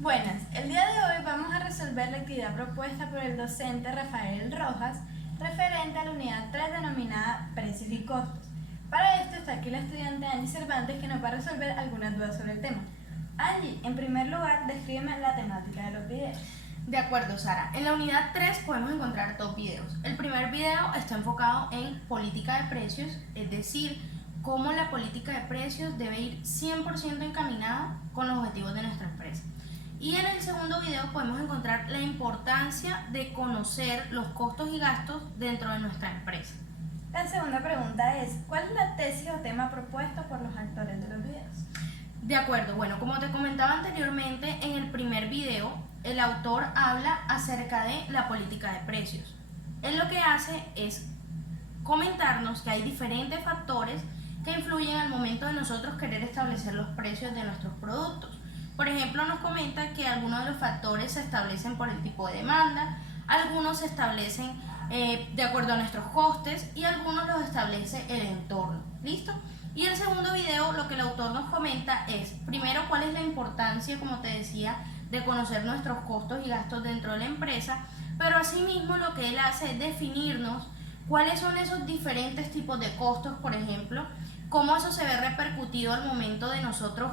Buenas, el día de hoy vamos a resolver la actividad propuesta por el docente Rafael Rojas referente a la unidad 3 denominada Precios y Costos. Para esto está aquí la estudiante Angie Cervantes que nos va a resolver algunas dudas sobre el tema. Angie, en primer lugar, descríbeme la temática de los videos. De acuerdo, Sara. En la unidad 3 podemos encontrar dos videos. El primer video está enfocado en política de precios, es decir, cómo la política de precios debe ir 100% encaminada con los objetivos de nuestra empresa. Y en el segundo video podemos encontrar la importancia de conocer los costos y gastos dentro de nuestra empresa. La segunda pregunta es, ¿cuál es la tesis o tema propuesto por los actores de los videos? De acuerdo, bueno, como te comentaba anteriormente, en el primer video el autor habla acerca de la política de precios. Él lo que hace es comentarnos que hay diferentes factores que influyen al momento de nosotros querer establecer los precios de nuestros productos. Por ejemplo, nos comenta que algunos de los factores se establecen por el tipo de demanda, algunos se establecen de acuerdo a nuestros costes y algunos los establece el entorno. ¿Listo? Y el segundo video lo que el autor nos comenta es, primero, cuál es la importancia, como te decía, de conocer nuestros costos y gastos dentro de la empresa, pero asimismo lo que él hace es definirnos cuáles son esos diferentes tipos de costos, por ejemplo, cómo eso se ve repercutido al momento de nosotros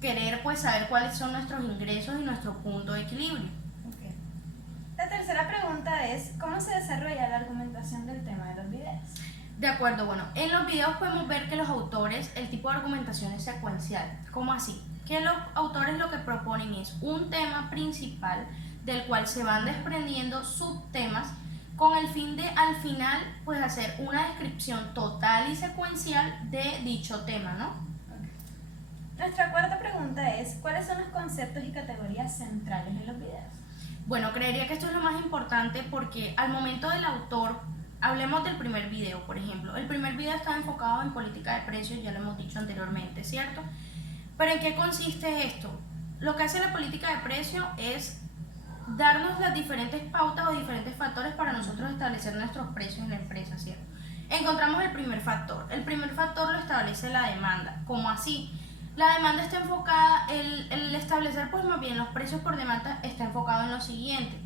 querer saber cuáles son nuestros ingresos y nuestro punto de equilibrio. Okay. La tercera pregunta es, ¿cómo se desarrolla la argumentación del tema de los videos? De acuerdo, bueno, en los videos podemos ver que los autores, el tipo de argumentación es secuencial. ¿Cómo así? Que los autores lo que proponen es un tema principal del cual se van desprendiendo subtemas con el fin de al final hacer una descripción total y secuencial de dicho tema, ¿no? Nuestra cuarta pregunta es, ¿cuáles son los conceptos y categorías centrales en los videos? Bueno, creería que esto es lo más importante porque al momento del autor, hablemos del primer video, por ejemplo. El primer video está enfocado en política de precios, ya lo hemos dicho anteriormente, ¿cierto? Pero ¿en qué consiste esto? Lo que hace la política de precios es darnos las diferentes pautas o diferentes factores para nosotros establecer nuestros precios en la empresa, ¿cierto? Encontramos el primer factor. El primer factor lo establece la demanda. ¿Cómo así? La demanda está enfocada, el establecer más bien los precios por demanda está enfocado en lo siguiente,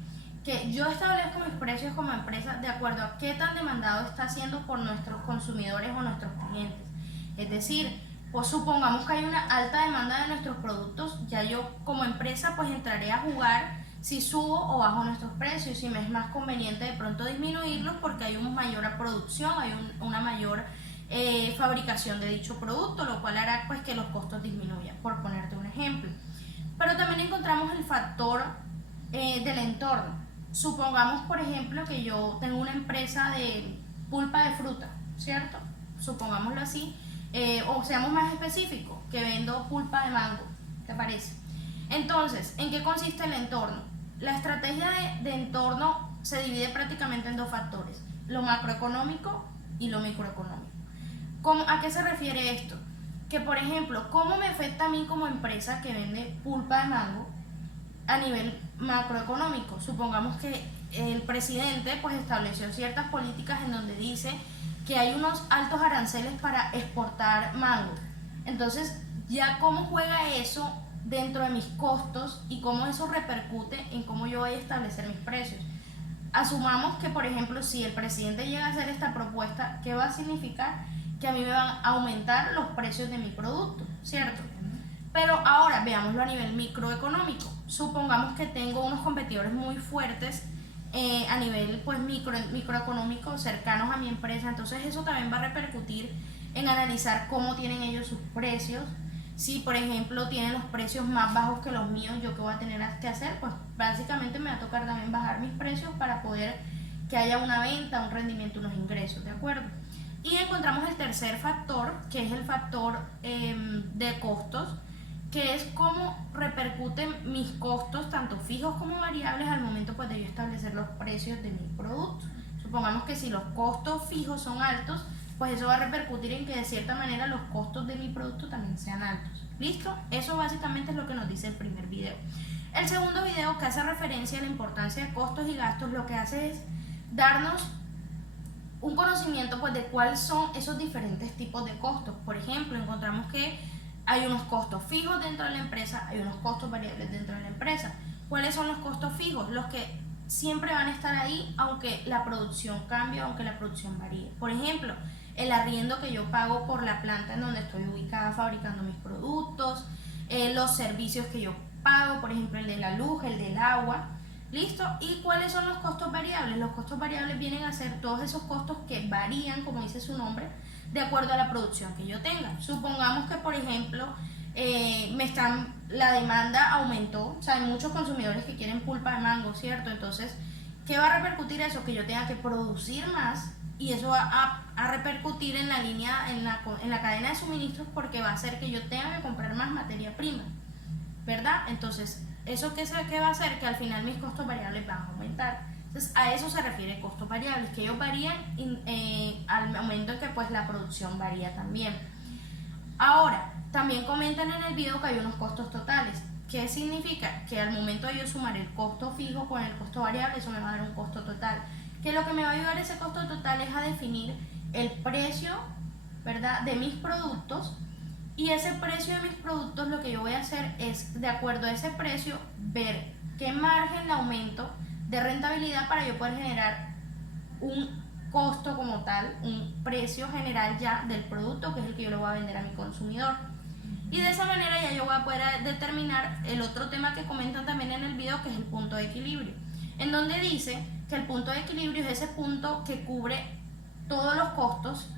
que yo establezco mis precios como empresa de acuerdo a qué tan demandado está siendo por nuestros consumidores o nuestros clientes. Es decir, supongamos que hay una alta demanda de nuestros productos, ya yo como empresa entraré a jugar si subo o bajo nuestros precios, si me es más conveniente de pronto disminuirlos porque hay una mayor producción, hay una mayor fabricación de dicho producto, lo cual hará que los costos disminuyan, por ponerte un ejemplo. Pero también encontramos el factor del entorno. Supongamos, por ejemplo, que yo tengo una empresa de pulpa de fruta, ¿cierto? Supongámoslo así, o seamos más específicos, que vendo pulpa de mango, ¿te parece? Entonces, ¿en qué consiste el entorno? La estrategia de entorno se divide prácticamente en dos factores, lo macroeconómico y lo microeconómico. ¿A qué se refiere esto? Que, por ejemplo, ¿cómo me afecta a mí como empresa que vende pulpa de mango a nivel macroeconómico? Supongamos que el presidente estableció ciertas políticas en donde dice que hay unos altos aranceles para exportar mango. Entonces, ya cómo juega eso dentro de mis costos y cómo eso repercute en cómo yo voy a establecer mis precios. Asumamos que, por ejemplo, si el presidente llega a hacer esta propuesta, ¿qué va a significar? Que a mí me van a aumentar los precios de mi producto, ¿cierto? Pero ahora veámoslo a nivel microeconómico. Supongamos que tengo unos competidores muy fuertes a nivel microeconómico cercanos a mi empresa, entonces eso también va a repercutir en analizar cómo tienen ellos sus precios. Si por ejemplo tienen los precios más bajos que los míos, ¿yo qué voy a tener que hacer? Básicamente me va a tocar también bajar mis precios para poder que haya una venta, un rendimiento, unos ingresos, ¿de acuerdo? Y encontramos el tercer factor, que es el factor de costos, que es cómo repercuten mis costos, tanto fijos como variables, al momento de yo establecer los precios de mi producto. Supongamos que si los costos fijos son altos, eso va a repercutir en que de cierta manera los costos de mi producto también sean altos. ¿Listo? Eso básicamente es lo que nos dice el primer video. El segundo video, que hace referencia a la importancia de costos y gastos, lo que hace es darnos un conocimiento de cuáles son esos diferentes tipos de costos. Por ejemplo, encontramos que hay unos costos fijos dentro de la empresa, hay unos costos variables dentro de la empresa. ¿Cuáles son los costos fijos? Los que siempre van a estar ahí aunque la producción cambie, aunque la producción varíe. Por ejemplo, el arriendo que yo pago por la planta en donde estoy ubicada fabricando mis productos, los servicios que yo pago, por ejemplo el de la luz, el del agua. ¿Listo? ¿Y cuáles son los costos variables? Los costos variables vienen a ser todos esos costos que varían, como dice su nombre, de acuerdo a la producción que yo tenga. Supongamos que, por ejemplo, la demanda aumentó, o sea, hay muchos consumidores que quieren pulpa de mango, ¿cierto? Entonces, ¿qué va a repercutir eso? Que yo tenga que producir más y eso va a repercutir en la línea, en la cadena de suministros, porque va a hacer que yo tenga que comprar más materia prima, ¿verdad? Entonces, ¿eso qué va a hacer? Que al final mis costos variables van a aumentar. Entonces, a eso se refiere costos variables, que ellos varían al momento en que pues la producción varía también. Ahora, también comentan en el video que hay unos costos totales. ¿Qué significa? Que al momento de yo sumar el costo fijo con el costo variable, eso me va a dar un costo total. Que lo que me va a ayudar ese costo total es a definir el precio, ¿verdad?, de mis productos. Y ese precio de mis productos, lo que yo voy a hacer es, de acuerdo a ese precio, ver qué margen de aumento de rentabilidad para yo poder generar un costo como tal, un precio general ya del producto, que es el que yo le voy a vender a mi consumidor. Y de esa manera ya yo voy a poder determinar el otro tema que comentan también en el video, que es el punto de equilibrio, en donde dice que el punto de equilibrio es ese punto que cubre todos los costos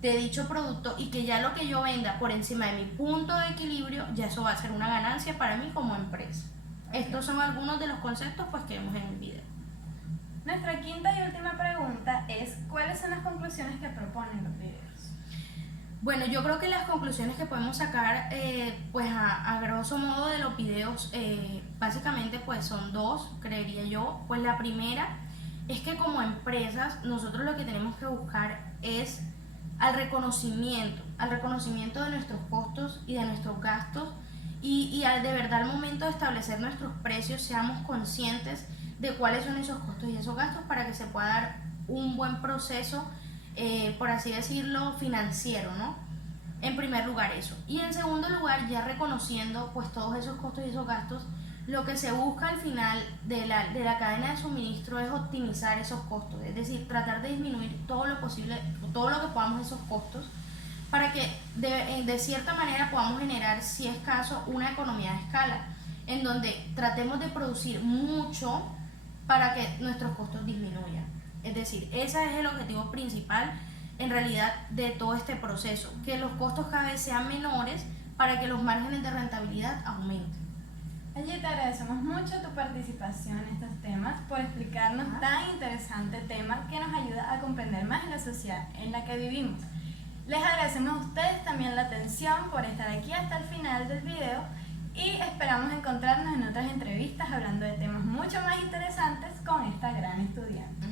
de dicho producto y que ya lo que yo venda por encima de mi punto de equilibrio, ya eso va a ser una ganancia para mí como empresa. Estos son algunos de los conceptos pues que vemos en el video. Nuestra quinta y última pregunta es: ¿cuáles son las conclusiones que proponen los videos? Bueno, yo creo que las conclusiones que podemos sacar pues a grosso modo de los videos básicamente pues son dos, creería yo. Pues la primera es que como empresas nosotros lo que tenemos que buscar es al reconocimiento de nuestros costos y de nuestros gastos y de verdad al momento de establecer nuestros precios seamos conscientes de cuáles son esos costos y esos gastos para que se pueda dar un buen proceso, por así decirlo, financiero, ¿no? En primer lugar eso. Y en segundo lugar, ya reconociendo pues todos esos costos y esos gastos, lo que se busca al final de la cadena de suministro es optimizar esos costos, es decir, tratar de disminuir todo lo posible, todo lo que podamos esos costos, para que de cierta manera podamos generar, si es caso, una economía de escala, en donde tratemos de producir mucho para que nuestros costos disminuyan. Es decir, ese es el objetivo principal en realidad de todo este proceso, que los costos cada vez sean menores para que los márgenes de rentabilidad aumenten. Angie, te agradecemos mucho tu participación en estos temas, por explicarnos tan interesante tema que nos ayuda a comprender más la sociedad en la que vivimos. Les agradecemos a ustedes también la atención por estar aquí hasta el final del video y esperamos encontrarnos en otras entrevistas hablando de temas mucho más interesantes con esta gran estudiante.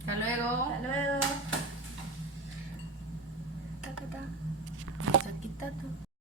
Hasta luego. Hasta luego. Ta, ta, ta.